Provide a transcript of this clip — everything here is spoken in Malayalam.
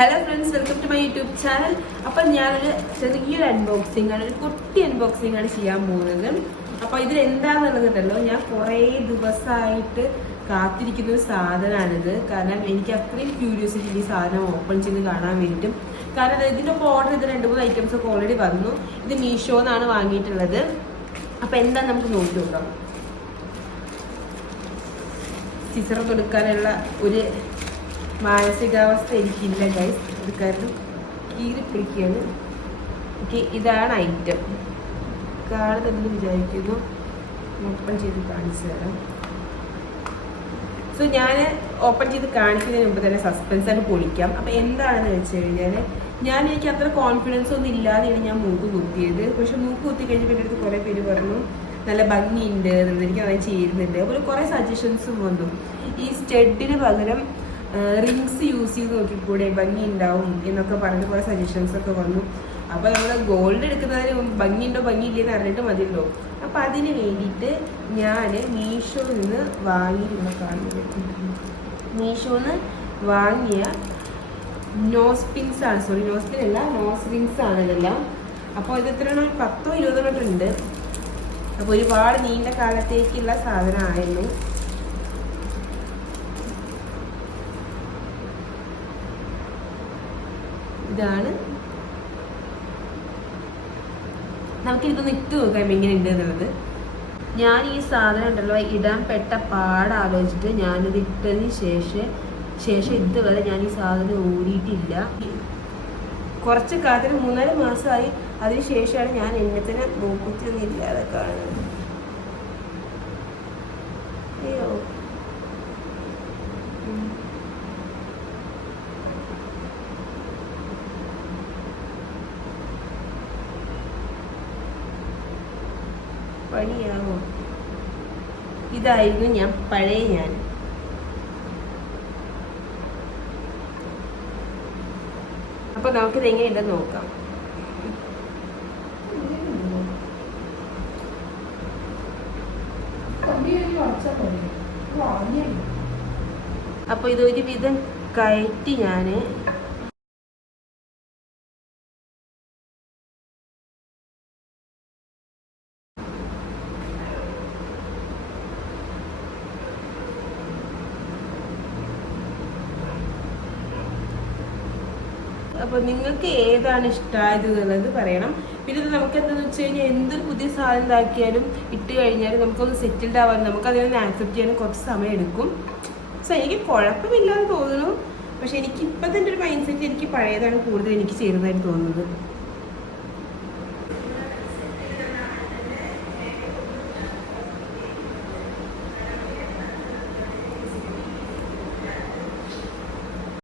Hello friends, welcome to my YouTube channel. അപ്പം ഞാനൊരു ചെറിയൊരു അൺബോക്സിംഗ് ആണ്, ഒരു കുട്ടി അൺബോക്സിംഗ് ആണ് ചെയ്യാൻ പോകുന്നത്. അപ്പോൾ ഇതിലെന്താണെന്നുള്ളതുണ്ടല്ലോ, ഞാൻ കുറേ ദിവസമായിട്ട് കാത്തിരിക്കുന്ന ഒരു സാധനമാണിത്. കാരണം എനിക്ക് അത്രയും ക്യൂരിയോസിറ്റി ഈ സാധനം ഓപ്പൺ ചെയ്ത് കാണാൻ വേണ്ടിയിട്ടും. കാരണം ഇതിൻ്റെ ഒക്കെ ഓർഡർ ചെയ്ത് 2-3 ഐറ്റംസ് ഒക്കെ ഓൾറെഡി വന്നു. ഇത് മീഷോന്നാണ് വാങ്ങിയിട്ടുള്ളത്. അപ്പം എന്താ നമുക്ക് നോക്കി നോക്കാം. സിസർ കൊടുക്കാനുള്ള ഒരു മാനസികാവസ്ഥ എനിക്കില്ല ഗൈസ്. ഇത് കാരണം കീറി പിടിക്കുകയാണ്. ഓക്കെ, ഇതാണ് ഐറ്റം. കാണുന്നെന്ന് വിചാരിക്കുന്നു. ഓപ്പൺ ചെയ്ത് കാണിച്ചു തരാം. സോ ഞാൻ ഓപ്പൺ ചെയ്ത് കാണിക്കുന്നതിന് മുമ്പ് തന്നെ സസ്പെൻസായിട്ട് പൊളിക്കാം. അപ്പം എന്താണെന്ന് വെച്ച് കഴിഞ്ഞാൽ, എനിക്ക് അത്ര കോൺഫിഡൻസ് ഒന്നും ഇല്ലാതെയാണ് ഞാൻ മൂക്ക് കുത്തിയത്. പക്ഷെ മൂക്ക് കുത്തി കഴിഞ്ഞപ്പോൾ എൻ്റെ അടുത്ത് കുറേ പേര് പറഞ്ഞു നല്ല ഭംഗിയുണ്ട് എന്നുള്ളത്, എനിക്ക് നന്നായി ചേരുന്നുണ്ട്. അതുപോലെ കുറേ സജഷൻസും വന്നു. ഈ സ്റ്റഡിന് പകരം റിങ്സ് യൂസ് ചെയ്ത് നോക്കിക്കൂടെ, ഭംഗി ഉണ്ടാവും എന്നൊക്കെ പറഞ്ഞ് കുറേ സജഷൻസ് ഒക്കെ വന്നു. അപ്പോൾ നമ്മൾ ഗോൾഡ് എടുക്കുന്നതിന് ഭംഗിയുണ്ടോ ഭംഗിയില്ലെന്ന് അറിഞ്ഞിട്ട് മതിയല്ലോ. അപ്പോൾ അതിന് വേണ്ടിയിട്ട് ഞാൻ മീഷോയിൽ നിന്ന് വാങ്ങിയിരുന്ന കാണുന്നത്, മീഷോന്ന് വാങ്ങിയ നോസ് പിൻസ് ആണ്. സോറി, നോസ് പിൻ അല്ല, നോസ് റിങ്സ് ആണ് ഇതെല്ലാം. അപ്പോൾ ഇത് എത്രയാണോ, 10-20 ഉണ്ട്. അപ്പോൾ ഒരുപാട് നീണ്ട കാലത്തേക്കുള്ള സാധനമായിരുന്നു. ഇതാണ്. നമുക്കിതൊന്ന് ഇട്ട് നോക്കാം എങ്ങനെ ഉണ്ട് എന്നുള്ളത്. ഞാൻ ഈ സാധനം ഉണ്ടല്ലോ ഇടാൻ പെട്ട പാടാലോചിച്ചിട്ട് ഞാനിത് ഇട്ടതിന് ശേഷം ഇതുവരെ ഞാൻ ഈ സാധനം ഊരിയിട്ടില്ല. കുറച്ച് കാലത്തിന് 3-4 മാസമായി. അതിന് ശേഷമാണ് ഞാൻ എണ്ണത്തിന് നോക്കിച്ചൊന്നും ഇല്ലാതെ കാണുന്നത്. അയ്യോ, പണിയാവോ? ഇതായിരുന്നു പഴയ ഞാൻ. അപ്പൊ നമുക്കിത് എങ്ങനെയുണ്ടെന്ന് നോക്കാം. അപ്പൊ ഇതൊരു വിധം കയറ്റി ഞാന് അപ്പോൾ നിങ്ങൾക്ക് ഏതാണ് ഇഷ്ടമായത് എന്നുള്ളത് പറയണം. പിന്നെ ഇത് നമുക്ക് എന്താണെന്ന് വെച്ച് കഴിഞ്ഞാൽ, എന്തൊരു പുതിയ സാധനം ഇതാക്കിയാലും ഇട്ട് കഴിഞ്ഞാൽ നമുക്കൊന്ന് സെറ്റിൽഡ് ആവാൻ, നമുക്കതിനൊന്ന് ആക്സെപ്റ്റ് ചെയ്യാൻ കുറച്ച് സമയം എടുക്കും. സോ എനിക്ക് കുഴപ്പമില്ലാന്ന് തോന്നുന്നു. പക്ഷെ എനിക്ക് ഇപ്പോഴത്തെ ഒരു മൈൻഡ് സെറ്റ് എനിക്ക് പഴയതാണ് കൂടുതൽ എനിക്ക് ചേരുന്നതായിട്ട് തോന്നുന്നത്.